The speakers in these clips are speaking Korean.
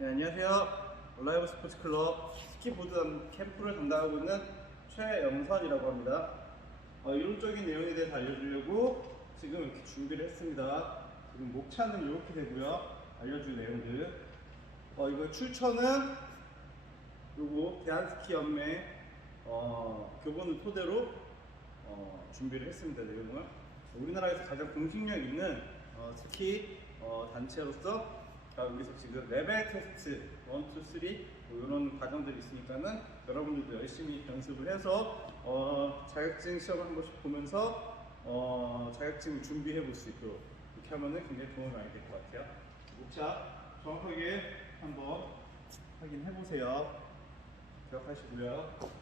네, 안녕하세요. 얼라이브 스포츠클럽 스키보드 캠프를 담당하고 있는 최영선이라고 합니다. 이론적인 내용에 대해서 알려주려고 지금 이렇게 준비를 했습니다. 지금 목차는 이렇게 되고요. 알려줄 내용들. 이거 출처는 요거 대한스키연맹 교본을 토대로 준비를 했습니다. 내용을. 우리나라에서 가장 공식력 있는 스키 단체로서 여기서 지금 레벨 테스트 1, 2, 3 이런 과정들이 있으니까는 여러분들도 열심히 연습을 해서 자격증 시험을 한 번씩 보면서 자격증 준비해 볼 수 있도록 이렇게 하면은 굉장히 도움이 많이 될 것 같아요. 목차 정확하게 한번 확인해 보세요. 기억하시고요.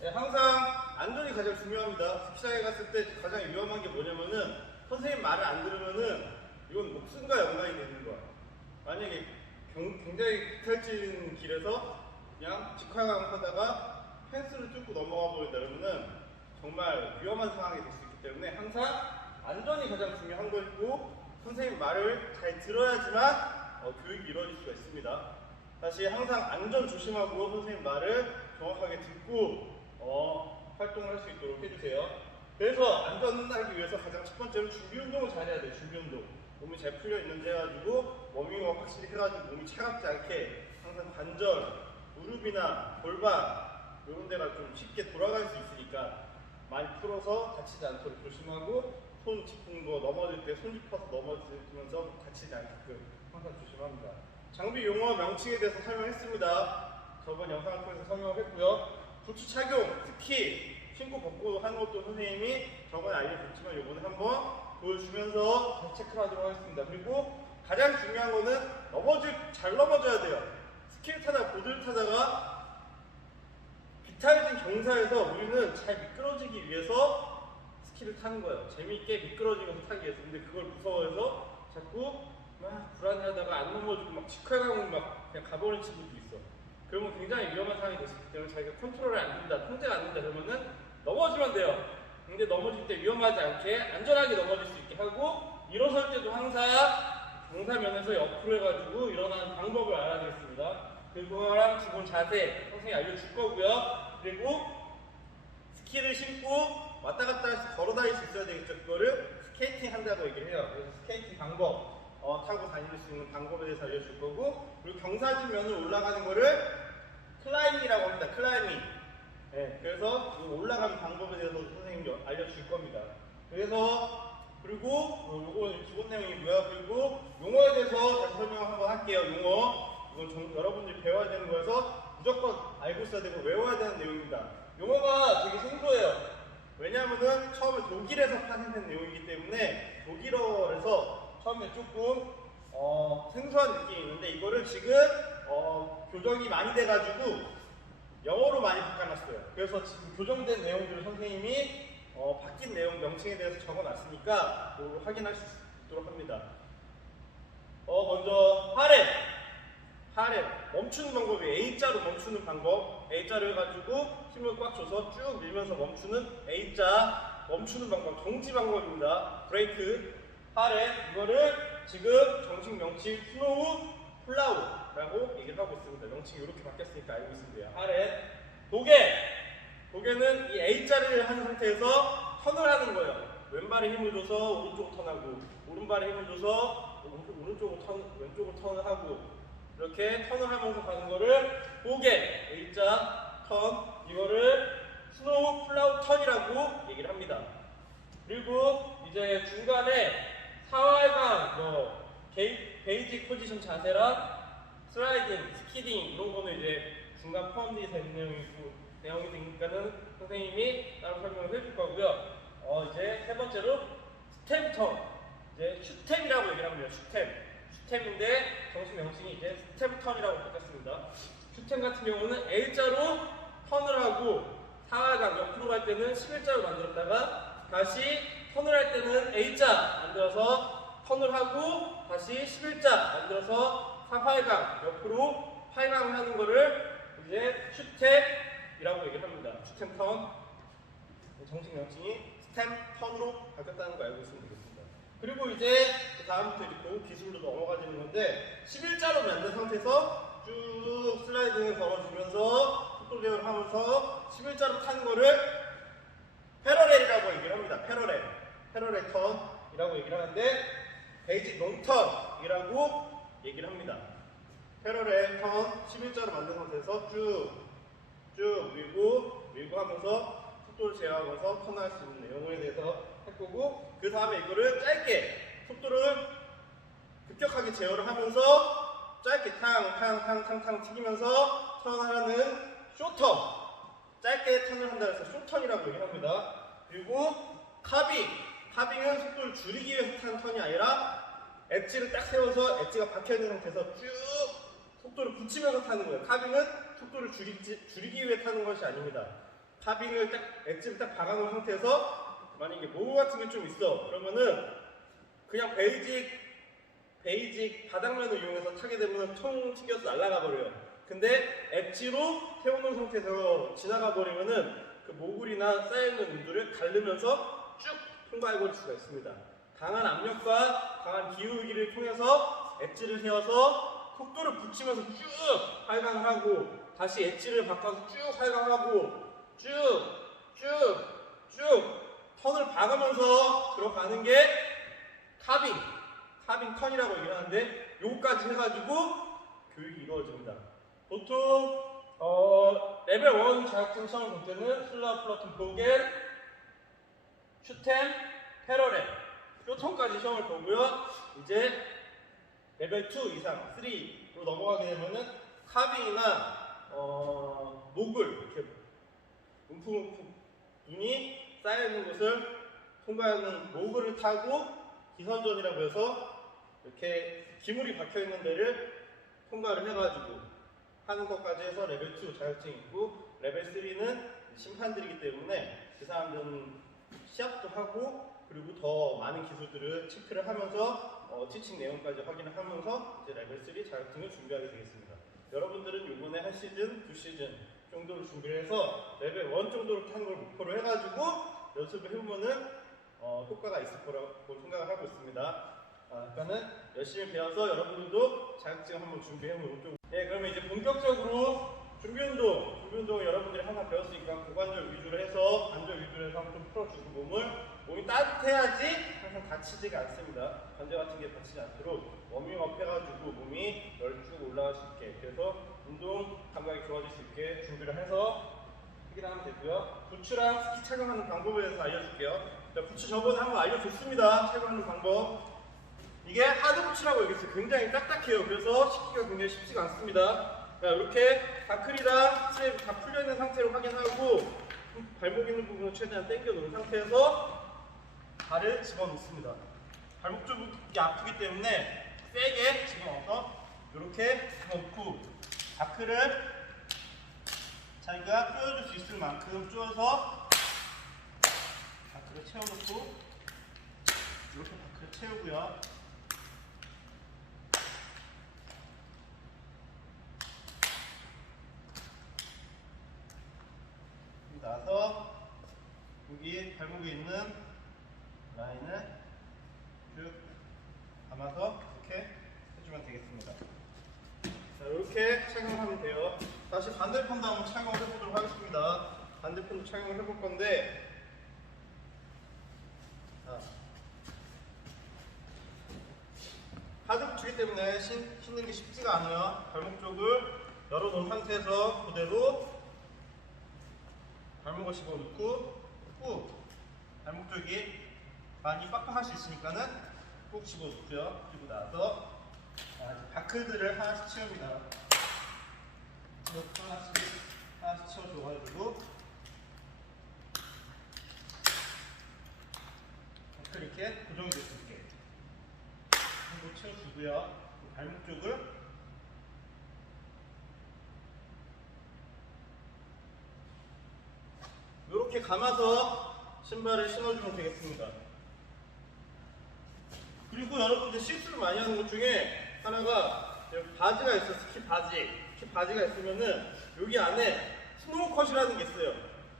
네, 항상 안전이 가장 중요합니다. 스키장에 갔을 때 가장 위험한 게 뭐냐면은 선생님 말을 안 들으면은 이건 목숨과 연관이 되는 거야. 만약에 굉장히 비탈진 길에서 그냥 직화강 하다가 펜스를 뚫고 넘어가 버린다 그러면은 정말 위험한 상황이 될 수 있기 때문에 항상 안전이 가장 중요한 거고 선생님 말을 잘 들어야지만 교육이 이루어질 수가 있습니다. 다시 항상 안전 조심하고 선생님 말을 정확하게 듣고 활동을 할 수 있도록 해주세요. 그래서 안전하기 위해서 가장 첫 번째로 준비 운동을 잘 해야 돼요. 준비 운동. 몸이 잘 풀려 있는지 해가지고 워밍업 확실히 해가지고 몸이 차갑지 않게 항상 관절, 무릎이나 골반 이런 데가 좀 쉽게 돌아갈 수 있으니까 많이 풀어서 다치지 않도록 조심하고 손 짚은 거 넘어질 때 손 짚어서 넘어지면서 다치지 않게끔 항상 조심합니다. 장비 용어 명칭에 대해서 설명했습니다. 저번 영상을 통해서 설명했고요. 부츠 착용, 특히 신고 벗고 하는 것도 선생님이 저번에 알려줬지만 요번에 한번 보여주면서 다시 체크를 하도록 하겠습니다. 그리고 가장 중요한 거는 잘 넘어져야 돼요. 스키를 타다가 보드를 타다가 비탈진 경사에서 우리는 잘 미끄러지기 위해서 스키를 타는 거예요. 재미있게 미끄러지면서 타기 위해서. 근데 그걸 무서워해서 자꾸 막 불안해하다가 안 넘어지고 막 직화강으로 막 그냥 가버리는 친구도 있어. 그러면 굉장히 위험한 상황이 될 수 있기 때문에 자기가 컨트롤을 안 된다, 통제가 안 된다 그러면은 넘어지면 돼요. 근데 넘어질 때 위험하지 않게 안전하게 넘어질 수 있게 하고 일어설 때도 항상 경사면에서 옆으로 해가지고 일어나는 방법을 알아야 되겠습니다. 그거랑 기본 자세 선생님이 알려줄 거고요. 그리고 스키를 신고 왔다 갔다 해서 걸어 다닐 수 있어야 되겠죠. 그거를 스케이팅 한다고 얘기를 해요. 그래서 스케이팅 방법 타고 다닐 수 있는 방법에 대해서 알려줄 거고, 그리고 경사진 면을 올라가는 거를 클라이밍이라고 합니다. 클라이밍. 네, 그래서 올라가는 방법에 대해서 선생님이 알려줄 겁니다. 그리고 요거 기본 내용이고요. 그리고 용어에 대해서 다시 설명을 한번 할게요. 용어. 이건 여러분들이 배워야 되는 거여서 무조건 알고 있어야 되고 외워야 되는 내용입니다. 용어가 되게 생소해요. 왜냐하면은 처음에 독일에서 파생된 내용이기 때문에 독일어에서 처음에 조금 생소한 느낌이 있는데 이거를 지금 교정이 많이 돼가지고 영어로 많이 바꿔놨어요. 그래서 지금 교정된 내용들을 선생님이 바뀐 내용 명칭에 대해서 적어놨으니까 확인할 수 있도록 합니다. 먼저 하랩 멈추는 방법이 A자로 멈추는 방법. A자로 해가지고 힘을 꽉 줘서 쭉 밀면서 멈추는 A자 멈추는 방법, 정지 방법입니다. 브레이크, 하랩. 이거를 지금 정식 명칭 스노우 플라우라고 얘기를 하고 있습니다. 명칭이 이렇게 바뀌었으니까 알고 있으면 돼요. 하랩. 도개는 이 A자리를 한 상태에서 턴을 하는 거예요. 왼발에 힘을 줘서 오른쪽으로 턴하고, 오른발에 힘을 줘서 왼쪽으로 턴을 하고, 이렇게 턴을 하면서 가는 거를 도개, A자 턴, 이거를 스노우 플라우 턴이라고 얘기를 합니다. 그리고 이제 중간에 사활강, 베이직 포지션 자세랑 슬라이딩, 스키딩 이런 거는 이제 중간 포함되어 있는 내용이 되니까는 선생님이 따로 설명을 해줄 거고요. 이제 세 번째로 스텝 턴, 이제 슈템이라고 얘기를 합니다. 슈템인데 정식 명칭이 이제 스텝 턴이라고 바뀌었습니다. 슈템 같은 경우는 L자로 턴을 하고 사활강 옆으로 갈 때는 11자로 만들었다가 다시 턴을 할 때는 A자 만들어서 턴을 하고 다시 11자 만들어서 사활강 옆으로 8강을 하는 거를 이제 슈텝 스텝이라고 얘기를 합니다. 슈템 턴. 정식 명칭이 스템 턴으로 바뀌었다는 거 알고 있으면 되겠습니다. 그리고 이제 그 다음부터 이제 고급 기술로 넘어가지는 건데 11자로 만든 상태에서 쭉 슬라이딩을 걸어주면서 속도 제어를 하면서 11자로 타는 거를 패러렐이라고 얘기를 합니다. 패러렐 턴이라고 얘기를 하는데 베이직 롱턴이라고 얘기를 합니다. 패러렐 턴 11자로 만든 상태에서 쭉 밀고 하면서 속도를 제어하면서 턴할 수 있는 내용에 대해서 할 거고, 그 다음에 이거를 짧게 속도를 급격하게 제어를 하면서 짧게 탕 튀기면서 턴하는 쇼턴, 짧게 턴을 한다 해서 쇼턴이라고 얘기합니다. 그리고 카빙은 속도를 줄이기 위해서 타는 턴이 아니라 엣지를 딱 세워서 엣지가 박혀있는 상태에서 쭉 속도를 붙이면서 타는 거예요. 카빙은 속도를 줄이기 위해 타는 것이 아닙니다. 카빙을 엣지를 딱 박아놓은 상태에서 만약에 모구 같은 게 좀 있어. 그러면은 그냥 베이직 바닥면을 이용해서 타게 되면 총 튀겨서 날아가 버려요. 근데 엣지로 세워놓은 상태에서 지나가 버리면은 그 모글이나 쌓여있는 음들을 가르면서 쭉 통과해 버릴 수가 있습니다. 강한 압력과 강한 기울기를 통해서 엣지를 세워서 속도를 붙이면서 쭉 활강을 하고, 다시 엣지를 바꿔서 쭉 활강하고, 쭉 턴을 박으면서 들어가는 게 카빙 턴이라고 얘기를 하는데, 요거까지 해가지고 교육이 이루어집니다. 보통 레벨 1 자격증 시험을 볼 때는 슬라, 플러튼, 보겐, 슈템, 패러렐, 쇼턴까지 시험을 보고요. 이제 레벨 2 이상, 3로 넘어가게 되면은 카빙이나 모글, 이렇게 움푹 눈이 쌓여있는 곳을 통과하는 모글을 타고 기선전이라고 해서 이렇게 기물이 박혀있는 데를 통과를 해가지고 하는 것까지 해서 레벨 2 자격증이 있고, 레벨 3는 심판들이기 때문에 그 사람들은 시합도 하고, 그리고 더 많은 기술들을 체크를 하면서 티칭 내용까지 확인을 하면서 이제 레벨 3 자격증을 준비하게 되겠습니다. 여러분들은 이번에 한 시즌, 2시즌 정도를 준비를 해서 레벨 1 정도로 타는 걸 목표로 해가지고 연습을 해보면은 효과가 있을 거라고 생각을 하고 있습니다. 그러니까는 열심히 배워서 여러분들도 자격증 한번 준비해보는 쪽. 네, 그러면 이제 본격적으로 준비운동을 여러분들이 항상 배웠으니까 고관절 위주로 해서 관절 위주로 해서 한번 좀 풀어주고, 몸이 따뜻해야지 항상 다치지가 않습니다. 관절 같은 게 다치지 않도록 워밍업 해가지고 몸이 널쭉 올라갈 수 있게, 그래서 운동 감각이 좋아질 수 있게 준비를 해서 하면 되고요. 부츠랑 스키 착용하는 방법에 대해서 알려줄게요. 자, 부츠 저번에 한번 알려줬습니다. 착용하는 방법. 이게 하드 부츠라고 얘기했어요. 굉장히 딱딱해요. 그래서 신기가 굉장히 쉽지가 않습니다. 자, 이렇게 바클이랑 스트랩이 다 풀려있는 상태로 확인하고, 발목 있는 부분을 최대한 당겨 놓은 상태에서 발을 집어넣습니다. 발목 쪽이 아프기 때문에 세게 집어넣어서 이렇게 집어넣고, 바클을 자기가 쪼여줄 수 있을 만큼 쪼여서 바클을 채워놓고, 이렇게 바클을 채우고요. 나서 여기 발목에 있는 라인을 쭉 감아서 이렇게 해주면 되겠습니다. 자, 이렇게 착용하면 돼요. 다시 반대편도 한번 착용을 해보도록 하겠습니다. 반대편도 착용을 해볼 건데, 하드 부츠이기 때문에 신는 게 쉽지가 않아요. 발목 쪽을 열어놓은 상태에서 그대로 발목을 집어넣고 꾹, 발목 쪽이 많이 빡빡할 수 있으니까는 꾹 집어넣고요. 그리고 나서 바클들을 하나씩 채웁니다. 하나씩 채워줘가지고 바클 이렇게 고정이 될 수 있게 한번 채워주고요. 발목 쪽을 이렇게 감아서 신발을 신어주면 되겠습니다. 그리고 여러분들 실수를 많이 하는 것 중에 하나가 바지가 있어요. 특히 바지가 있으면은 여기 안에 스노우 컷이라는 게 있어요.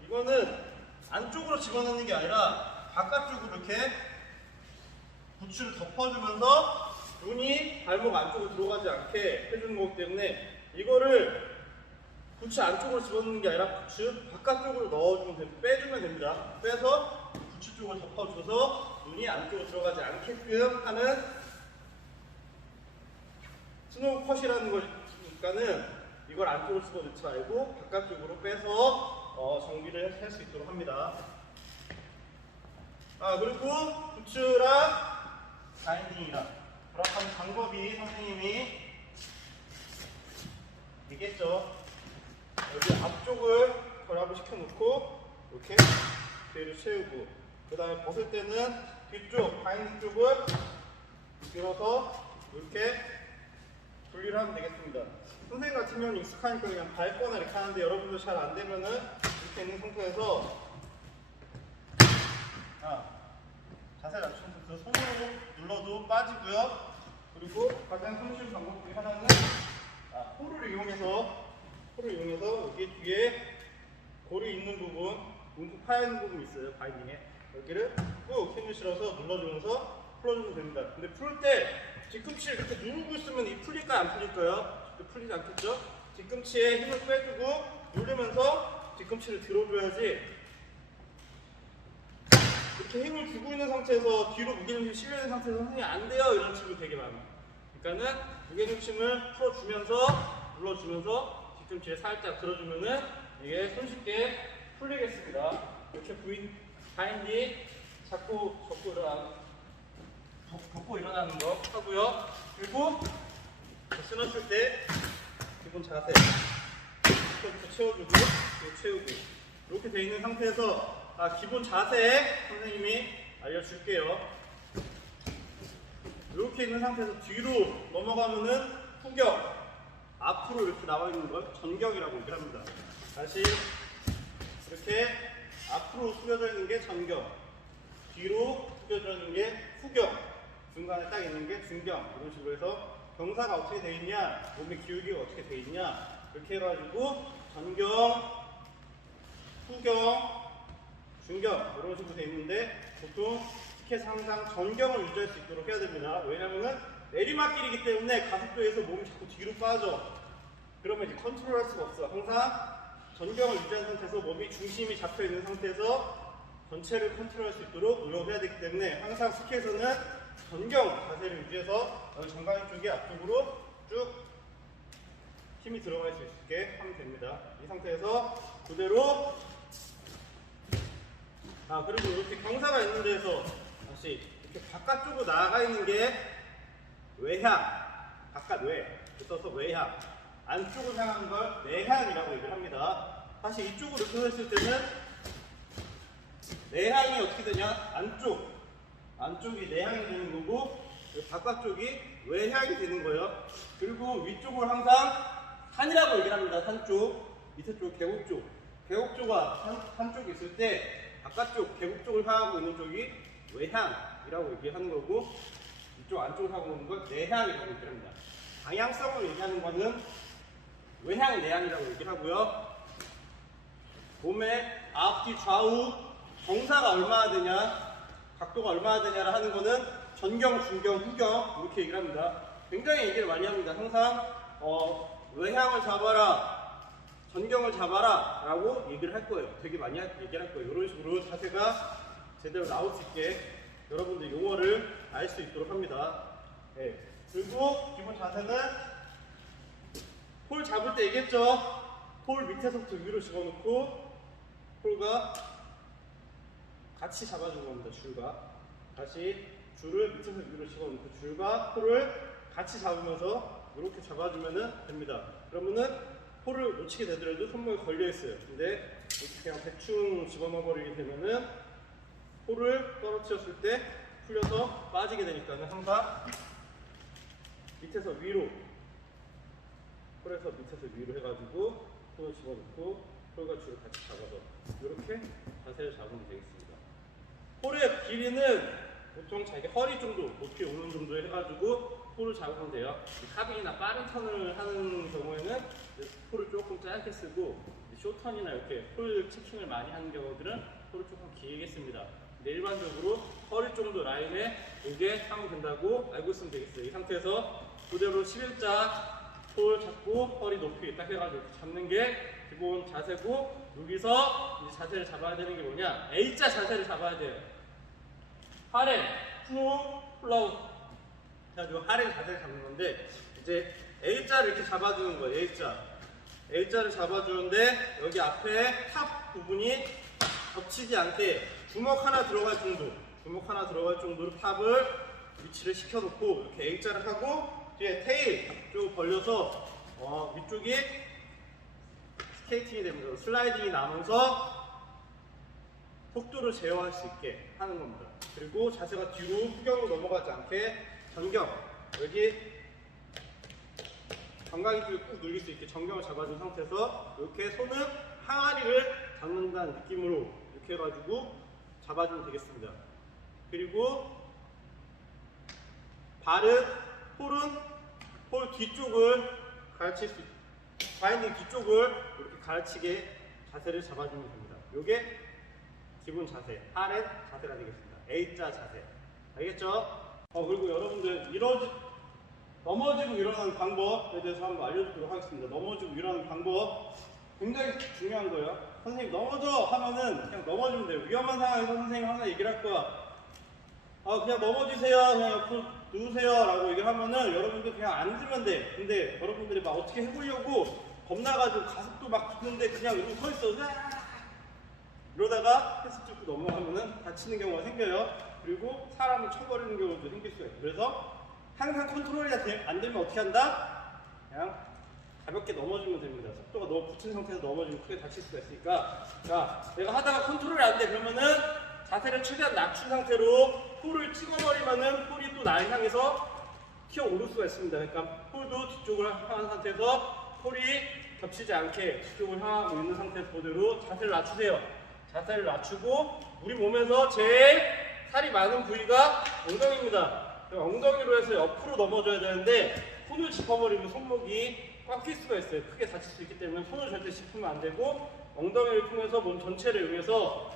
이거는 안쪽으로 집어넣는 게 아니라 바깥쪽으로 이렇게 부츠를 덮어주면서 눈이 발목 안쪽으로 들어가지 않게 해주는 거기 때문에 이거를 부츠 안쪽으로 집어넣는 게 아니라 부츠 바깥쪽으로 넣어주면 됩니다. 빼주면 됩니다. 빼서 부츠 쪽을 덮어줘서 눈이 안쪽으로 들어가지 않게끔 하는 스노우 컷이라는 거니까는 이걸 안쪽으로 집어넣지 말고 바깥쪽으로 빼서 정비를 할 수 있도록 합니다. 그리고 부츠랑 바인딩이랑 결합하는 방법이 선생님이 얘기했죠. 여기 앞쪽을 결합을 시켜놓고 이렇게 뒤를 채우고 그 다음에 벗을 때는 뒤쪽 바인딩 쪽을 밀어서 이렇게 분리를 하면 되겠습니다. 선생님 같으면 익숙하니까 그냥 밟거나 이렇게 하는데 여러분들 잘 안되면은 이렇게 있는 상태에서 자세를 낮춘 상태에서 손으로 눌러도 빠지고요. 그리고 가장 손쉬운 방법 중에 하나는 홀을 이용해서 여기 뒤에 골이 있는 부분, 움푹 파여있는 부분이 있어요. 바인딩에 여기를 꾹 힘을 실어서 눌러주면서 풀어주면 됩니다. 근데 풀 때 뒤꿈치를 이렇게 누르고 있으면 이 풀릴까요? 안 풀릴까요? 풀리지 않겠죠? 뒤꿈치에 힘을 빼주고 누르면서 뒤꿈치를 들어줘야지 이렇게 힘을 주고 있는 상태에서 뒤로 무게중심이 실려 있는 상태에서 선생님 안 돼요 이런 친구 되게 많아요. 그러니까는 무게중심을 풀어주면서 눌러주면서 뒤꿈치에 살짝 들어주면은 이게 손쉽게 풀리겠습니다. 이렇게 바인딩 자꾸 덮고 일어나는 거 하고요. 그리고 쓰러질 때 기본 자세 이렇게 채워주고 채우고 이렇게 돼 있는 상태에서 기본 자세 선생님이 알려줄게요. 이렇게 있는 상태에서 뒤로 넘어가면은 후격, 앞으로 이렇게 나와 있는 걸 전격이라고 얘기를 합니다. 다시 이렇게 앞으로 숙여져 있는 게 전격, 뒤로 숙여져 있는 게 후격, 중간에 딱 있는 게 중경, 이런 식으로 해서 경사가 어떻게 돼 있냐, 몸의 기울기가 어떻게 돼 있냐 이렇게 해가지고 전경, 후경, 중경 이런 식으로 돼 있는데 보통 티켓은 항상 전경을 유지할 수 있도록 해야 됩니다. 왜냐면은 내리막길이기 때문에 가속도에서 몸이 자꾸 뒤로 빠져. 그러면 이제 컨트롤할 수가 없어. 항상 전경을 유지한 상태에서 몸이 중심이 잡혀 있는 상태에서 전체를 컨트롤할 수 있도록 노력해야 되기 때문에 항상 스키에서는 전경 자세를 유지해서 정강이 쪽이 앞쪽으로 쭉 힘이 들어갈 수 있게 하면 됩니다. 이 상태에서 그대로 그리고 이렇게 경사가 있는 데서 다시 이렇게 바깥쪽으로 나가 있는 게 외향, 바깥 써서 외향, 안쪽을 향하는 걸 내향이라고 얘기를 합니다. 다시 이쪽으로 이렇게 했을 때는 내향이 어떻게 되냐? 안쪽이 내향이 되는 거고 바깥쪽이 외향이 되는 거예요. 그리고 위쪽을 항상 산이라고 얘기를 합니다. 산 쪽, 밑에 쪽 계곡 쪽. 계곡 쪽과 산 쪽이 있을 때 바깥쪽 계곡 쪽을 향하고 있는 쪽이 외향이라고 얘기하는 거고 이쪽 안쪽을 향하고 있는 건 내향이라고 얘기를 합니다. 방향성을 얘기하는 거는 외향, 내향이라고 얘기를 하고요. 몸의 앞뒤 좌우 경사가 얼마나 되냐, 각도가 얼마나 되냐를 하는 거는 전경, 중경, 후경 이렇게 얘기를 합니다. 굉장히 얘기를 많이 합니다. 항상 외향을 잡아라, 전경을 잡아라 라고 얘기를 할 거예요. 되게 많이 얘기를 할 거예요. 이런 식으로 자세가 제대로 나올 수 있게 여러분들 용어를 알 수 있도록 합니다. 네. 그리고 기본 자세는 폴 잡을 때 얘기했죠. 폴 밑에서부터 위로 집어넣고 폴과 같이 잡아주는 겁니다. 줄과 다시 줄을 밑에서 위로 집어넣고 줄과 폴을 같이 잡으면서 이렇게 잡아주면 됩니다. 그러면은 폴을 놓치게 되더라도 손목에 걸려있어요. 근데 이렇게 그냥 대충 집어넣어버리게 되면은 폴을 떨어뜨렸을 때 풀려서 빠지게 되니까는 항상 밑에서 위로, 폴에서 밑에서 위로 해가지고 폴을 집어넣고 폴과 줄을 같이 잡아서 이렇게 자세를 잡으면 되겠습니다. 폴의 길이는 보통 자기 허리 정도, 높이 오는 정도 해가지고 폴을 잡으면 돼요. 카빈이나 빠른 턴을 하는 경우에는 폴을 조금 짧게 쓰고 쇼턴이나 이렇게 홀 체킹을 많이 하는 경우들은 홀을 조금 길게 씁니다. 근데 일반적으로 허리 정도 라인에 이게 하면 된다고 알고 있으면 되겠어요. 이 상태에서 그대로 11자 홀 잡고 허리 높이 딱 해가지고 잡는 게 기본 자세고, 여기서 이제 자세를 잡아야 되는 게 뭐냐, A자 자세를 잡아야 돼요. 하렘, 쭉 플라우. 그래가지고 하렘 자세를 잡는 건데, 이제 A자를 이렇게 잡아주는 거예요. A자를 잡아주는데 여기 앞에 탑 부분이 겹치지 않게 주먹 하나 들어갈 정도로 탑을 위치를 시켜놓고 이렇게 A자를 하고, 뒤에 테일 쭉 벌려서 위쪽이 스케이팅이 됩니다. 슬라이딩이 나면서 속도를 제어할 수 있게 하는 겁니다. 그리고 자세가 뒤로 후경으로 넘어가지 않게 전경, 여기 정강이 쪽에 꾹 눌릴 수 있게 정경을 잡아준 상태에서 이렇게 손은 항아리를 잡는다는 느낌으로 이렇게 해가지고 잡아주면 되겠습니다. 그리고 홀 뒤쪽을 가르칠 수, 바인딩 뒤쪽을 이렇게 가르치게 자세를 잡아주면 됩니다. 이게 기본 자세, 하렘 자세가 되겠습니다. A자 자세. 알겠죠? 그리고 여러분들 넘어지고 일어나는 방법에 대해서 한번 알려드리도록 하겠습니다. 넘어지고 일어나는 방법 굉장히 중요한 거예요. 선생님 넘어져 하면은 그냥 넘어지면 돼요. 위험한 상황에서 선생님 항상 얘기를 할 거야. 그냥 넘어지세요, 그냥 옆으로 누우세요 라고 얘기를 하면은 여러분들 그냥 앉으면 돼. 근데 여러분들이 막 어떻게 해보려고 겁나가지고 가슴도 막 붙는데 그냥 이러고 서 있어. 이러다가 헬스 찍고 넘어가면은 다치는 경우가 생겨요. 그리고 사람을 쳐버리는 경우도 생길 수가 있어요. 그래서 항상 컨트롤이 안 되면 어떻게 한다? 그냥 가볍게 넘어지면 됩니다. 속도가 너무 붙은 상태에서 넘어지면 크게 다칠 수가 있으니까, 자, 내가 하다가 컨트롤이 안 돼. 그러면은 자세를 최대한 낮춘 상태로 홀을 찍어버리면은 홀이 또 날 향해서 튀어 오를 수가 있습니다. 그러니까 홀도 뒤쪽을 향한 상태에서 홀이 겹치지 않게 뒤쪽을 향하고 있는 상태에서 그대로 자세를 낮추세요. 자세를 낮추고 우리 몸에서 제일 살이 많은 부위가 엉덩이입니다. 엉덩이로 해서 옆으로 넘어져야 되는데 손을 짚어버리면 손목이 꽉 낄 수가 있어요. 크게 다칠 수 있기 때문에 손을 절대 짚으면 안 되고, 엉덩이를 통해서 몸 전체를 이용해서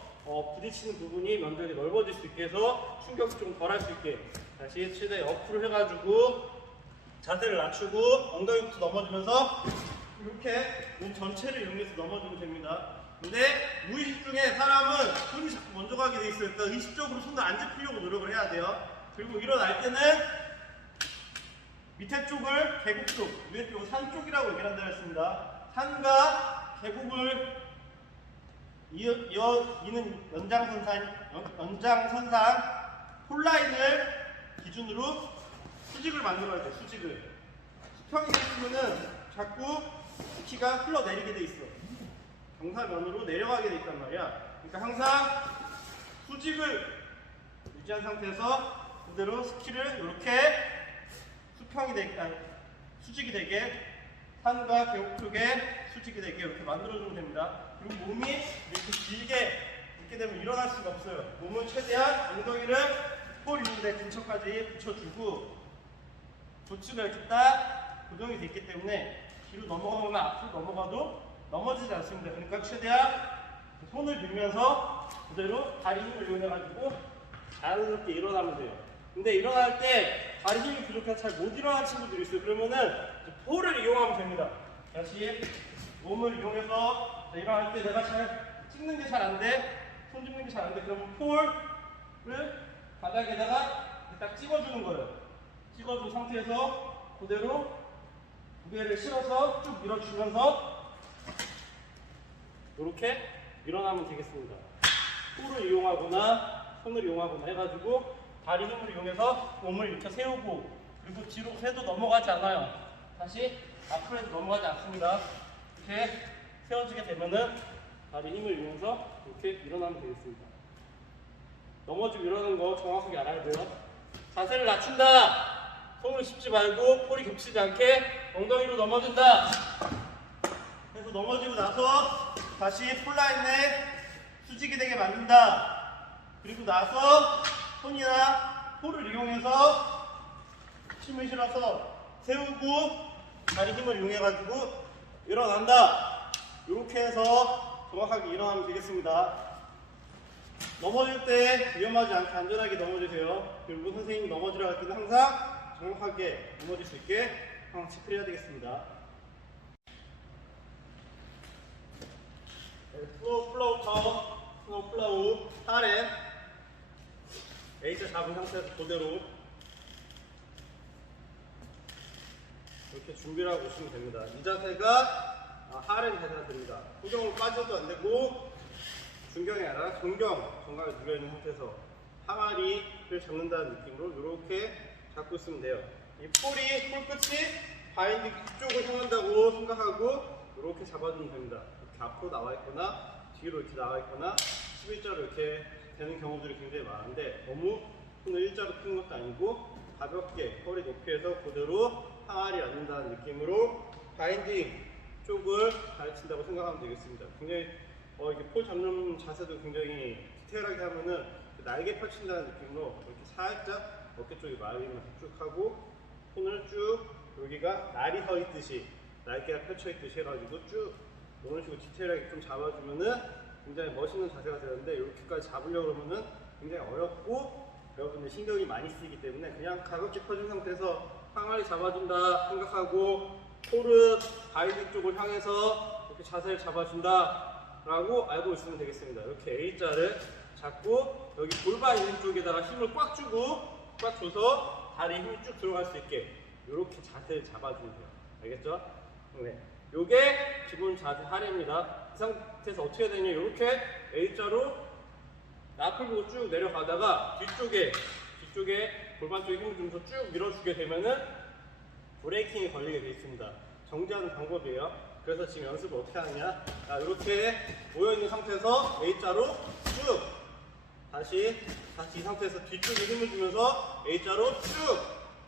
부딪히는 부분이 면적이 넓어질 수 있게 해서 충격이 좀 덜 할 수 있게 다시 최대 옆으로 해가지고 자세를 낮추고 엉덩이부터 넘어지면서 이렇게 몸 전체를 이용해서 넘어지면 됩니다. 근데 무의식 중에 사람은 손이 자꾸 먼저 가게 돼 있으니까 의식적으로 손을 안 짚으려고 노력을 해야 돼요. 그리고 일어날 때는 밑에 쪽을 계곡 쪽, 위에 쪽은 산 쪽이라고 얘기를 한다고 했습니다. 산과 계곡을 이는 연장선상 홀라인을 기준으로 수직을 만들어야 돼. 수직을. 수평이 되면은 자꾸 키가 흘러내리게 돼 있어. 경사면으로 내려가게 돼 있단 말이야. 그러니까 항상 수직을 유지한 상태에서 그대로 스키를 이렇게 수직이 되게, 산과 계곡 쪽에 수직이 되게 이렇게 만들어주면 됩니다. 그리고 몸이 이렇게 길게 있게 되면 일어날 수가 없어요. 몸은 최대한 엉덩이를 홀 있는 데 근처까지 붙여주고, 조치가 이렇게 딱 고정이 되어 있기 때문에 뒤로 넘어가거나 앞으로 넘어가도 넘어지지 않습니다. 그러니까 최대한 손을 밀면서 그대로 다리 힘을 이용해가지고 자연스럽게 일어나면 돼요. 근데 일어날 때 다리 힘이 부족해서 잘 못 일어나는 친구들이 있어요. 그러면은 폴을 이용하면 됩니다. 다시 몸을 이용해서 일어날 때 내가 잘 찍는 게 잘 안 돼, 손 짚는 게 잘 안 돼. 그러면 폴을 바닥에다가 딱 찍어주는 거예요. 찍어준 상태에서 그대로 무게를 실어서 쭉 밀어주면서 이렇게 일어나면 되겠습니다. 폴을 이용하거나 손을 이용하거나 해가지고 다리 힘을 이용해서 몸을 이렇게 세우고, 그리고 뒤로 새도 넘어가지 않아요. 다시 앞으로 해도 넘어가지 않습니다. 이렇게 세워지게 되면은 다리 힘을 이용해서 이렇게 일어나면 되겠습니다. 넘어지고 일어나는 거 정확하게 알아야 돼요. 자세를 낮춘다. 손을 짚지 말고 폴이 겹치지 않게 엉덩이로 넘어진다. 그래서 넘어지고 나서 다시 폴라인에 수직이 되게 만든다. 그리고 나서 손이나 폴을 이용해서 힘을 실어서 세우고 다리 힘을 이용해가지고 일어난다. 이렇게 해서 정확하게 일어나면 되겠습니다. 넘어질 때 위험하지 않게 안전하게 넘어지세요. 그리고 선생님이 넘어지라 할 때는 항상 정확하게 넘어질 수 있게 항상 체크를 해야 되겠습니다. 슬로우 플로우 턴, 슬로우 플로우, 하렌 A자 잡은 상태에서 그대로 이렇게 준비를 하고 오시면 됩니다. 이 자세가 하렌 자세가 됩니다. 후경으로 빠져도 안 되고 중경이 아니라 정강을 누려있는 상태에서 항아리를 잡는다는 느낌으로 이렇게 잡고 있으면 돼요. 이 폴 끝이 바인딩 뒤쪽을 향한다고 생각하고 이렇게 잡아주면 됩니다. 이렇게 앞으로 나와 있거나 뒤로 이렇게 나와 있거나 11자로 이렇게 되는 경우들이 굉장히 많은데 너무 손을 일자로 푸는 것도 아니고 가볍게 허리 높이에서 그대로 항아리 앉는다는 느낌으로 바인딩 쪽을 가르친다고 생각하면 되겠습니다. 굉장히 이렇게 폴 잡는 자세도 굉장히 디테일하게 하면은 날개 펼친다는 느낌으로 이렇게 살짝 어깨 쪽에 말리면서 쭉 하고 손을 쭉 여기가 날이 서 있듯이 날개가 펼쳐 있듯이 해가지고 쭉 이런 식으로 디테일하게 좀 잡아주면은 굉장히 멋있는 자세가 되는데 이렇게까지 잡으려고 그러면은 굉장히 어렵고 여러분들 신경이 많이 쓰이기 때문에 그냥 가볍게 펴준 상태에서 항아리 잡아준다 생각하고 폴은 바인딩 쪽을 향해서 이렇게 자세를 잡아준다 라고 알고 있으면 되겠습니다. 이렇게 A자를 잡고 여기 골반 있는 쪽에다가 힘을 꽉 주고 꽉 줘서 다리에 힘이 쭉 들어갈 수 있게 이렇게 자세를 잡아주면 돼요. 알겠죠? 네. 요게 기본 자세 하레입니다. 이 상태에서 어떻게 되냐, 이렇게 A자로 앞을 보고 쭉 내려가다가 뒤쪽에 골반 쪽에 힘을 주면서 쭉 밀어주게 되면은 브레이킹이 걸리게 되어 있습니다. 정지하는 방법이에요. 그래서 지금 연습을 어떻게 하느냐, 이렇게 모여있는 상태에서 A자로 쭉 다시 이 상태에서 뒤쪽에 힘을 주면서 A자로 쭉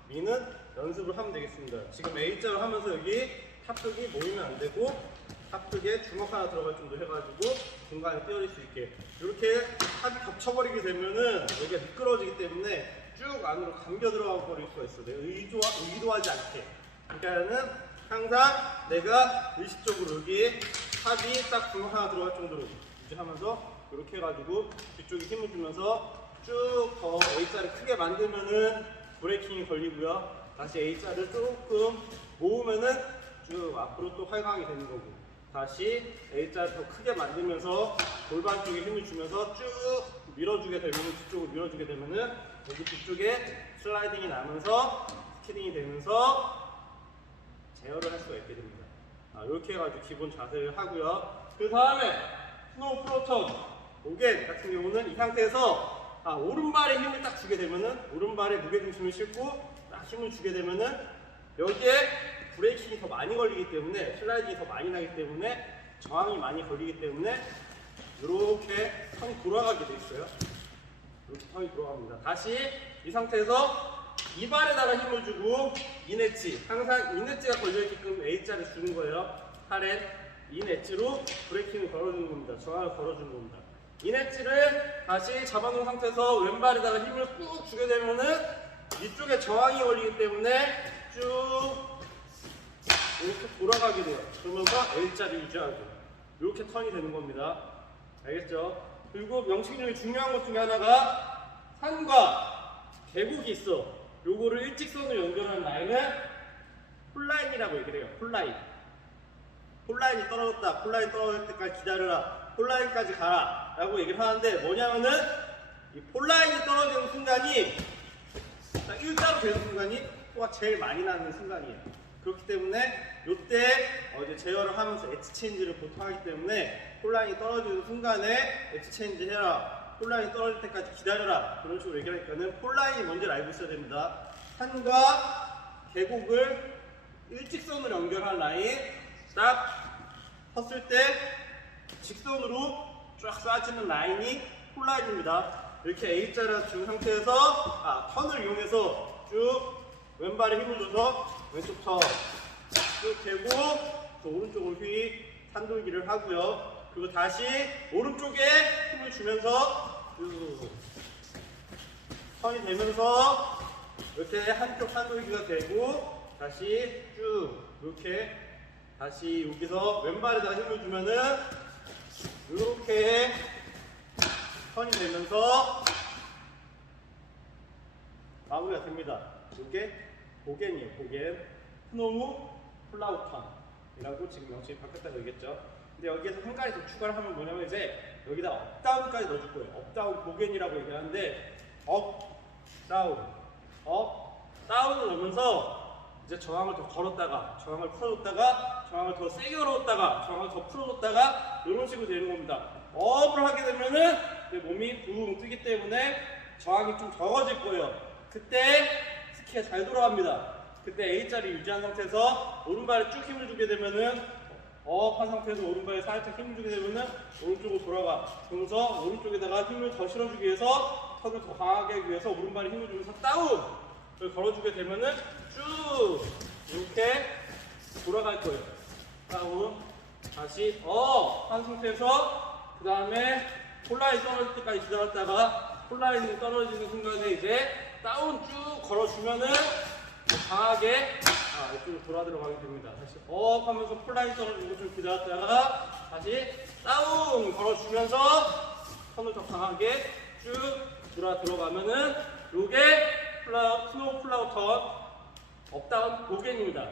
미는 연습을 하면 되겠습니다. 지금 A자로 하면서 여기 탑쪽이 모이면 안 되고 탑쪽에 주먹 하나 들어갈 정도 해가지고 중간에 띄어질 수 있게 이렇게 탑이 겹쳐버리게 되면은 여기가 미끄러지기 때문에 쭉 안으로 감겨 들어가 버릴 수가 있어. 내가 의도하지 않게. 그러니까는 항상 내가 의식적으로 여기에 탑이 딱 주먹 하나 들어갈 정도로 유지하면서 이렇게 해가지고 뒤쪽에 힘을 주면서 쭉 더 A자를 크게 만들면은 브레이킹이 걸리고요. 다시 A자를 조금 모으면은 쭉 앞으로 또 활강이 되는 거고, 다시 A자를 더 크게 만들면서 골반 쪽에 힘을 주면서 쭉 밀어주게 되면은 뒤쪽으로 밀어주게 되면은 여기 뒤쪽에 슬라이딩이 나면서 스키딩이 되면서 제어를 할 수가 있게 됩니다. 이렇게 해가지고 기본 자세를 하고요. 그 다음에 스노우 플로턴 오겐 같은 경우는 이 상태에서 오른발에 힘을 딱 주게 되면은 오른발에 무게중심을 싣고 딱 힘을 주게 되면은 여기에 브레이킹이 더 많이 걸리기 때문에 슬라이딩이 더 많이 나기 때문에 저항이 많이 걸리기 때문에 이렇게 턴이 돌아가게 돼 있어요. 이렇게 턴이 돌아갑니다. 다시 이 상태에서 이발에다가 힘을 주고 인엣지, 항상 인엣지가 걸려있게끔 A자를 주는 거예요. 하렌 인엣지로 브레이킹을 걸어주는 겁니다. 저항을 걸어주는 겁니다. 인엣지를 다시 잡아놓은 상태에서 왼발에다가 힘을 꾹 주게 되면은 이쪽에 저항이 걸리기 때문에 쭉 이렇게 돌아가게 돼요. 그러면서 L자를 유지하고 이렇게 턴이 되는 겁니다. 알겠죠? 그리고 명칭 중에 중요한 것 중에 하나가 산과 계곡이 있어. 요거를 일직선으로 연결하는 라인은 폴라인이라고 얘기를 해요. 폴라인. 폴라인이 떨어졌다. 폴라인 떨어질 때까지 기다려라. 폴라인까지 가라. 라고 얘기를 하는데 뭐냐면은 이 폴라인이 떨어지는 순간이 딱 일자로 되는 순간이 포가 제일 많이 나는 순간이에요. 그렇기 때문에 요때 이제 제어를 하면서 엣지 체인지를 보통 하기 때문에 폴라인이 떨어지는 순간에 엣지 체인지 해라. 폴라인이 떨어질 때까지 기다려라. 그런 식으로 얘기하니까는 폴라인이 뭔지를 알고 있어야 됩니다. 산과 계곡을 일직선으로 연결한 라인 딱 섰을 때 직선으로 쫙 쏴지는 라인이 폴라인입니다. 이렇게 A자를 준 상태에서 턴을 이용해서 쭉 왼발에 힘을 줘서 왼쪽 턴 쭉 대고 또 오른쪽으로 휘 산돌기를 하고요. 그리고 다시 오른쪽에 힘을 주면서 쭉 턴이 되면서 이렇게 한쪽 산돌기가 되고 다시 쭉 이렇게 다시 여기서 왼발에다가 힘을 주면은 이렇게 턴이 되면서 마무리가 됩니다. 이게 보겐이에요. 보겐. 스노우 플라우턴이라고 지금 명칭이 바뀌었다고 얘기했죠. 근데 여기에서 한 가지 더 추가를 하면 뭐냐면 이제 여기다 업다운까지 넣어줄 거예요. 업다운 보겐이라고 얘기하는데 업다운 업다운을 넣으면서 이제 저항을 더 걸었다가 저항을 풀어줬다가 저항을 더 세게 걸었다가 저항을 더 풀어줬다가 이런 식으로 되는 겁니다. 업을 하게 되면은 내 몸이 붕 뜨기 때문에 저항이 좀 적어질 거예요. 그때 스키가 잘 돌아갑니다. 그때 A자리 유지한 상태에서 오른발에 쭉 힘을 주게 되면은 업한 상태에서 오른발에 살짝 힘을 주게 되면은 오른쪽으로 돌아가. 그러면서 오른쪽에다가 힘을 더 실어주기 위해서 턱을 더 강하게 하기 위해서 오른발에 힘을 주면서 다운을 걸어주게 되면은 쭉 이렇게 돌아갈 거예요. 다운 다시 한 상태에서 그 다음에 폴라인 떨어질 때까지 기다렸다가 폴라인이 떨어지는 순간에 이제 다운 쭉 걸어주면은 더 강하게 이쪽으로 돌아 들어가게 됩니다. 다시 업 하면서 폴라인 떨어지고 좀 기다렸다가 다시 다운 걸어주면서 턴을 더 강하게 쭉 돌아 들어가면은 요게 스노우 플라우 턴 업다운 보겐입니다.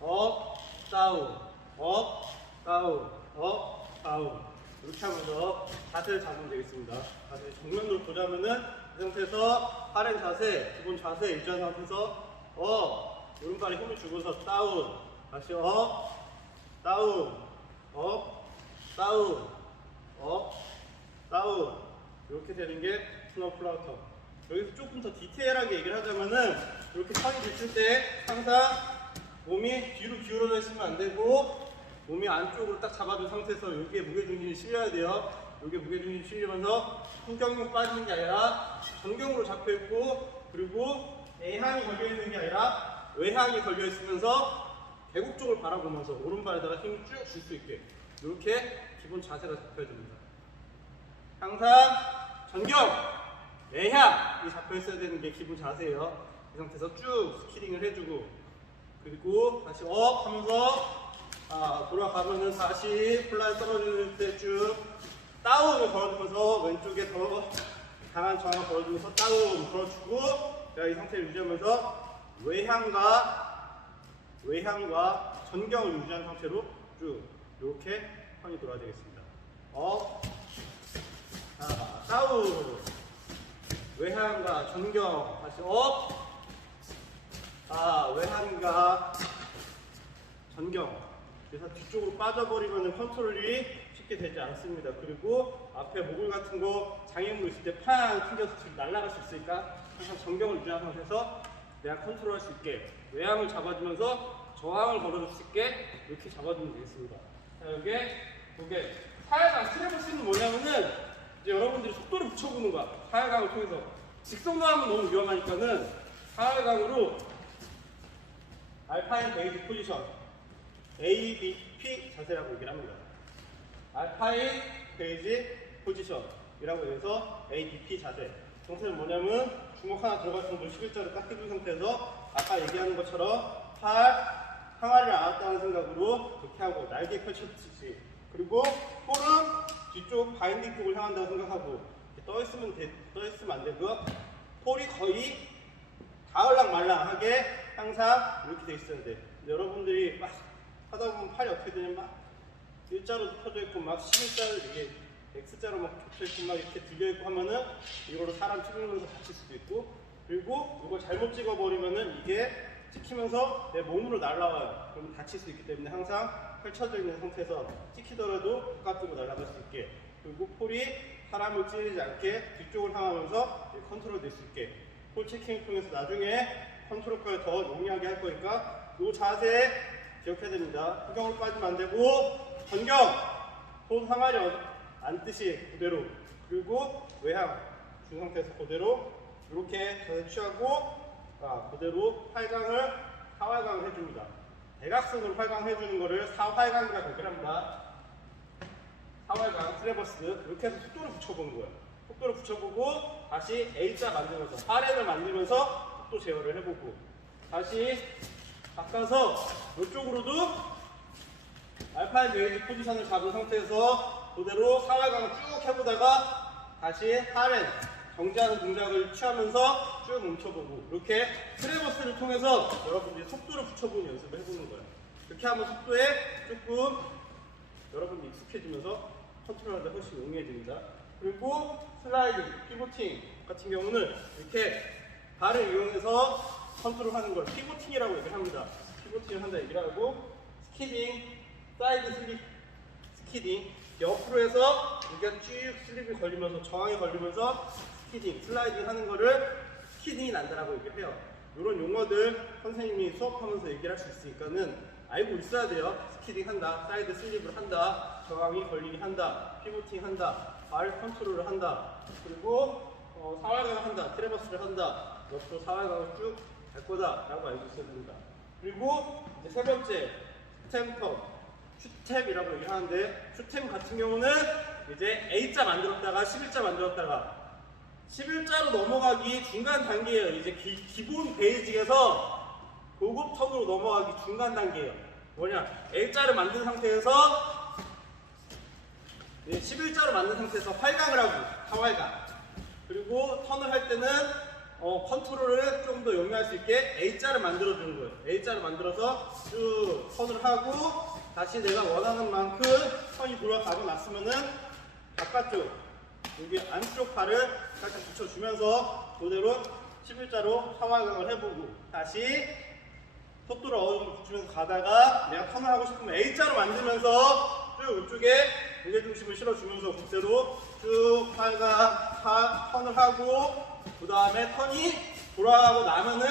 업 다운 업 다운 업 다운 이렇게 하면서 자세를 잡으면 되겠습니다. 자세 정면으로 보자면은 이 상태에서 팔의 자세, 기본 자세 유지한 상태에서 오른발에 힘을 주고서 다운 다시 다운 다운 다운 이렇게 되는 게 스노우 플라우 턴. 여기서 조금 더 디테일하게 얘기를 하자면은 이렇게 턴이 됐을 때 항상 몸이 뒤로 기울어져 있으면 안 되고 몸이 안쪽으로 딱 잡아준 상태에서 여기에 무게중심이 실려야 돼요. 여기에 무게중심이 실리면서 후경으로 빠지는 게 아니라 전경으로 잡혀있고 그리고 A항이 걸려있는 게 아니라 외항이 걸려있으면서 배국 쪽을 바라보면서 오른발에다가 힘을 쭉 줄 수 있게 이렇게 기본 자세가 잡혀야 됩니다. 항상 전경, 외향이 잡혀있어야 되는 게 기본 자세예요. 이 상태에서 쭉 스키링을 해주고 그리고 다시 업 하면서 돌아가면은 다시 플라이 떨어지는 때 쭉 다운을 걸어주면서 왼쪽에 더 강한 저항을 걸어주면서 다운 걸어주고 이 상태를 유지하면서 외향과 전경을 유지한 상태로 쭉 이렇게 턴이 돌아야 되겠습니다. 다운 외향과 전경 다시 외향과 전경. 그래서 뒤쪽으로 빠져버리면 컨트롤이 쉽게 되지 않습니다. 그리고 앞에 모글 같은 거 장애물 있을 때 팡 튕겨서 뒤로 날아갈 수 있으니까 항상 전경을 유지한 상태에서 내가 컨트롤할 수 있게 외향을 잡아주면서 저항을 걸어줄 수 있게 이렇게 잡아주면 되겠습니다. 자, 이게 하야강 트래버스는 뭐냐면은 이제 여러분들이 속도를 붙여보는 거야. 하야강을 통해서 직선으로 하면 너무 위험하니까는 하야강으로 알파인 베이지 포지션 ABP 자세라고 얘기를 합니다. 알파인 베이지 포지션이라고 해서 ABP 자세. 정체는 뭐냐면 주먹 하나 들어갈 정도 11자를 딱 해준 상태에서 아까 얘기하는 것처럼 팔 항아리를 안았다는 생각으로 그렇게 하고 날개 펼쳤듯이 그리고 볼은 뒤쪽 바인딩 쪽을 향한다고 생각하고 떠있으면 안 되고요. 볼이 거의 가을랑말랑하게 항상 이렇게 돼 있어야 돼. 여러분들이 막 하다 보면 팔이 어떻게 되냐면 막 일자로 펴져 있고 막 11자로 이게 X자로 막 겹쳐 있고 막 이렇게 들려 있고 하면은 이거로 사람 찍으면서 다칠 수도 있고 그리고 이걸 잘못 찍어버리면은 이게 찍히면서 내 몸으로 날아와요. 그러면 다칠 수 있기 때문에 항상 펼쳐져 있는 상태에서 찍히더라도 바깥쪽으로 날아갈 수 있게 그리고 폴이 사람을 찌르지 않게 뒤쪽을 향하면서 컨트롤 될 수 있게 폴 체킹을 통해서 나중에 컨트롤까지 더 용이하게 할 거니까 이 자세 기억해야 됩니다. 후경으로 빠지면 안 되고 전경! 손 항아리 앉듯이 그대로 그리고 외항 준 상태에서 그대로 이렇게 자세 취하고 그대로 팔강을 하활강을 해줍니다. 대각선으로 활강 해주는 거를 사활강이라고 얘기를 합니다. 하활강, 트래버스 이렇게 해서 속도를 붙여보는 거예요. 속도를 붙여보고 다시 A자 만들면서 하렘을 만들면서 속도 제어를 해보고 다시 바꿔서 이쪽으로도 알파인 베이지 포지션을 잡은 상태에서 그대로 상하강을 쭉 해보다가 다시 하렌 정지하는 동작을 취하면서 쭉 멈춰보고 이렇게 트레버스를 통해서 여러분들이 속도를 붙여보는 연습을 해보는 거예요. 이렇게 하면 속도에 조금 여러분들이 익숙해지면서 컨트롤하기가 훨씬 용이해집니다. 그리고 슬라이딩, 피보팅 같은 경우는 이렇게 발을 이용해서 컨트롤하는 걸 피보팅이라고 얘기를 합니다. 피보팅을 한다 얘기를 하고 스키딩, 사이드 슬립 스키딩 옆으로 해서 여기가 쭉 슬립이 걸리면서 저항이 걸리면서 스키딩, 슬라이딩 하는 거를 스키딩이 난다라고 얘기를 해요. 이런 용어들 선생님이 수업하면서 얘기를 할 수 있으니까는 알고 있어야 돼요. 스키딩 한다, 사이드 슬립을 한다, 저항이 걸리게 한다, 피보팅 한다, 발 컨트롤을 한다, 그리고 상하강을 한다, 트레버스를 한다, 옆으로 상하강을 쭉 갈 거다라고 알고 있어야 됩니다. 그리고 이제 세 번째 스탬퍼, 슈템이라고 얘기하는데 슈템 같은 경우는 이제 A자 만들었다가 11자 만들었다가 11자로 넘어가기 중간 단계예요. 이제 기본 베이직에서 고급 턴으로 넘어가기 중간 단계예요. 뭐냐? A자를 만든 상태에서 11자로 만든 상태에서 활강을 하고 하활강. 그리고 턴을 할 때는 컨트롤을 좀 더 용이할 수 있게 A자를 만들어 주는 거예요. A자를 만들어서 쭉 턴을 하고 다시 내가 원하는 만큼 턴이 돌아가고 났으면은 바깥쪽 여기 안쪽 발을 살짝 붙여주면서 그대로 11자로 상하강을 해보고 다시 속도를 어느 정도 붙이면서 가다가 내가 턴을 하고 싶으면 A자로 만들면서 쭉 이쪽에 무게중심을 실어주면서 그대로 쭉 턴을 하고 그 다음에 턴이 돌아가고 나면은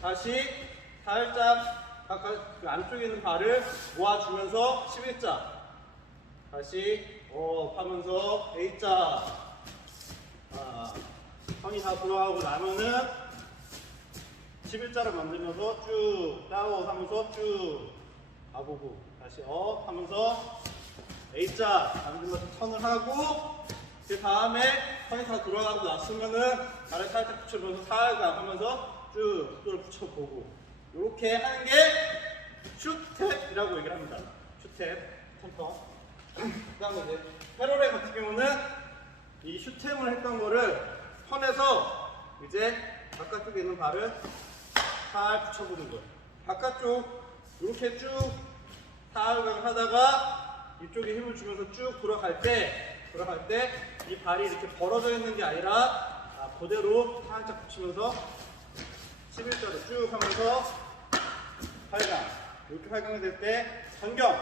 다시 살짝 그 안쪽에 있는 발을 모아주면서 11자 다시 하면서 A자 턴이 다 돌아가고 나면은 11자를 만들면서 쭉 다운 하면서 쭉 가보고 다시 하면서 A자 만들면서 턴을 하고 그 다음에 턴이 다 돌아가고 났으면은 발을 살짝 붙여주면서 살짝 하면서 쭉 속도를 붙여보고 이렇게 하는 게 슈텝이라고 얘기를 합니다. 슈텝, 템퍼. 그 다음에 이제 페로레 같은 경우는 이 슈텝을 했던 거를 턴에서 이제 바깥쪽에 있는 발을 살 붙여보는 거예요. 바깥쪽 이렇게 쭉 살강 하다가 이쪽에 힘을 주면서 쭉 돌아갈 때 이 발이 이렇게 벌어져 있는 게 아니라 그대로 살짝 붙이면서 11자로 쭉 하면서 활강 이렇게 활강이 될 때 전경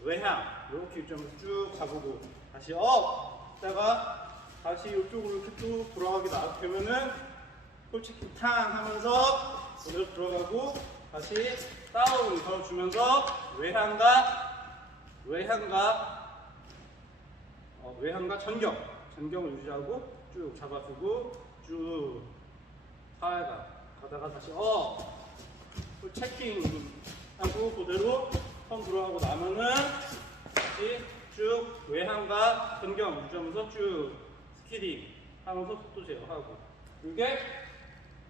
외향 이렇게 유지하면서 쭉 가보고 다시 있다가 다시 이쪽으로 이렇게 쭉 돌아가게 되면은 홀치킹 탕 하면서 그대로 들어가고 다시 다운 걸어주면서 외향과 전경을 유지하고 쭉 잡아주고 쭉 하회가 가다가 다시 체킹 하고 그대로 턴 들어가고 나면은 다시 쭉 외향과 전경 유지하면서 쭉 스키딩 하면서 속도 제어하고 이게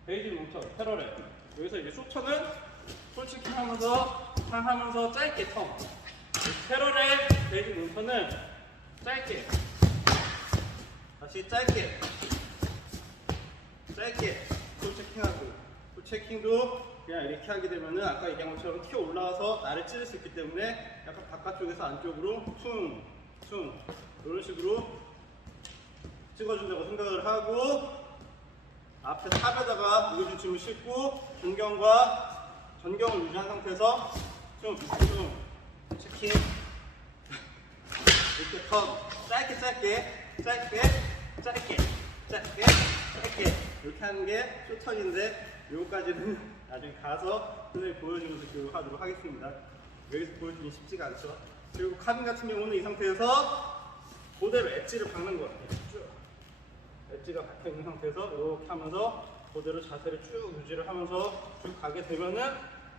베이직 롱턴 패러렐. 여기서 이제 쇼턴은 솔직히 하면서 짧게 턴. 패러렐 베이직 롱턴은 짧게 다시 짧게 풀체킹하고 풀체킹도 그냥 이렇게 하게 되면은 아까 얘기한 것처럼 튀어 올라와서 나를 찌를 수 있기 때문에 약간 바깥쪽에서 안쪽으로 퉁 이런 식으로 찍어준다고 생각을 하고 앞에 탑에다가 무게중심을 싣고 전경을 유지한 상태에서 좀 체킹 이렇게 턴 짧게 이렇게 하는 게 쇼턴인데 요거까지는 나중에 가서 선생님이 보여주면서 교육하도록 하겠습니다. 여기서 보여주긴 쉽지가 않죠. 그리고 카빈 같은 경우는 이 상태에서 그대로 엣지를 박는 거예요. 쭉 엣지가 박혀있는 상태에서 이렇게 하면서 그대로 자세를 쭉 유지를 하면서 쭉 가게 되면은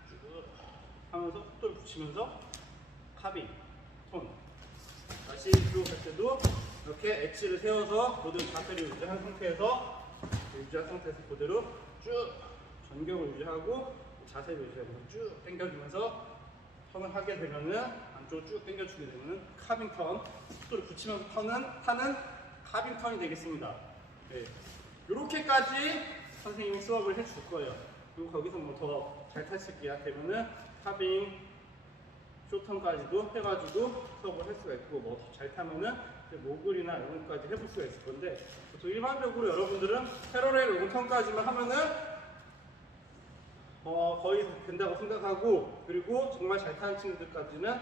쭉 하면서 속도를 붙이면서 카빈, 손 다시 들어갈 때도 이렇게 엣지를 세워서 그대로 자세를 유지한 상태에서 그대로 쭉 전경을 유지하고 자세를 유지하면서 쭉 당겨주면서 턴을 하게 되면은 안쪽으로 쭉 당겨주게 되면은 카빙 턴, 속도를 붙이면서 타는 카빙 턴이 되겠습니다. 네. 이렇게까지 선생님이 수업을 해줄 거예요. 그리고 거기서 뭐 더 잘 탈 수 있게 되면은 카빙, 쇼턴까지도 해가지고 수업을 할 수가 있고, 뭐 잘 타면은 모글이나 이런 것까지 해볼 수가 있을 건데, 보통 일반적으로 여러분들은 패러렐 롱턴까지만 하면은 거의 된다고 생각하고, 그리고 정말 잘 타는 친구들까지는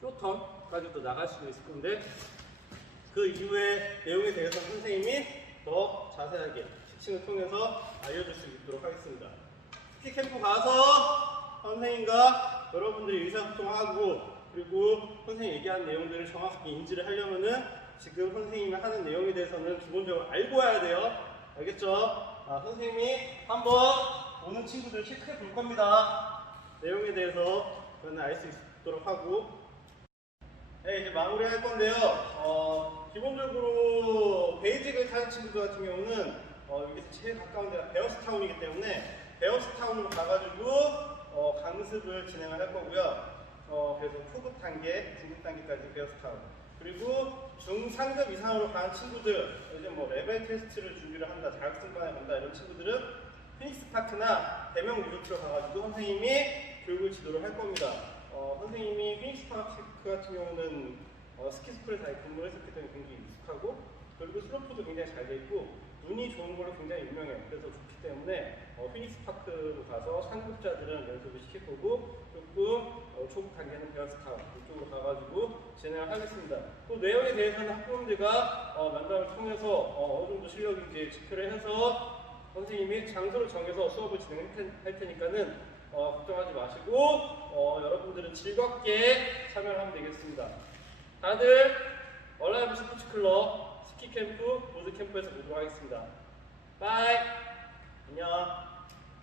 쇼턴까지도 나갈 수도 있을 건데, 그 이후의 내용에 대해서는 선생님이 더 자세하게 지침을 통해서 알려줄 수 있도록 하겠습니다. 스키 캠프 가서 선생님과 여러분들이 의사소통하고, 그리고 선생님이 얘기하는 내용들을 정확하게 인지를 하려면은 지금 선생님이 하는 내용에 대해서는 기본적으로 알고 와야 돼요. 알겠죠? 선생님이 한번 오는 친구들 체크해 볼 겁니다. 내용에 대해서 저는 알 수 있도록 하고. 네, 이제 마무리 할 건데요. 기본적으로 베이직을 타는 친구들 같은 경우는 여기서 제일 가까운 데가 베어스타운이기 때문에 베어스타운으로 가가지고 강습을 진행을 할 거고요. 그래서 초급 단계, 중급 단계까지 베어스타운. 그리고 중상급 이상으로 가는 친구들, 이제 뭐 레벨 테스트를 준비를 한다, 자격증반에 간다 이런 친구들은 피닉스 파크나 대명 리조트로 가가지고 선생님이 교육을 지도를 할 겁니다. 선생님이 피닉스 파크 같은 경우는 스키스쿨에서 아예 근무를 했었기 때문에 굉장히 익숙하고, 그리고 슬로프도 굉장히 잘 돼 있고 눈이 좋은 걸로 굉장히 유명해요. 그래서 좋기 때문에 피닉스 파크로 가서 상급자들은 연습을 시킬 거고, 조금 초급 단계는 베어스타운 이쪽으로 가가지고 진행을 하겠습니다. 또 내용에 대해서는 학부모님들과 면담을 통해서 어느 정도 실력인지 지표를 해서 선생님이 장소를 정해서 수업을 진행할 테니까는 걱정하지 마시고 여러분들은 즐겁게 참여를 하면 되겠습니다. 다들 얼라이브 스포츠 클럽 스키 캠프, 보드 캠프에서 보도록 하겠습니다. 바이. 안녕.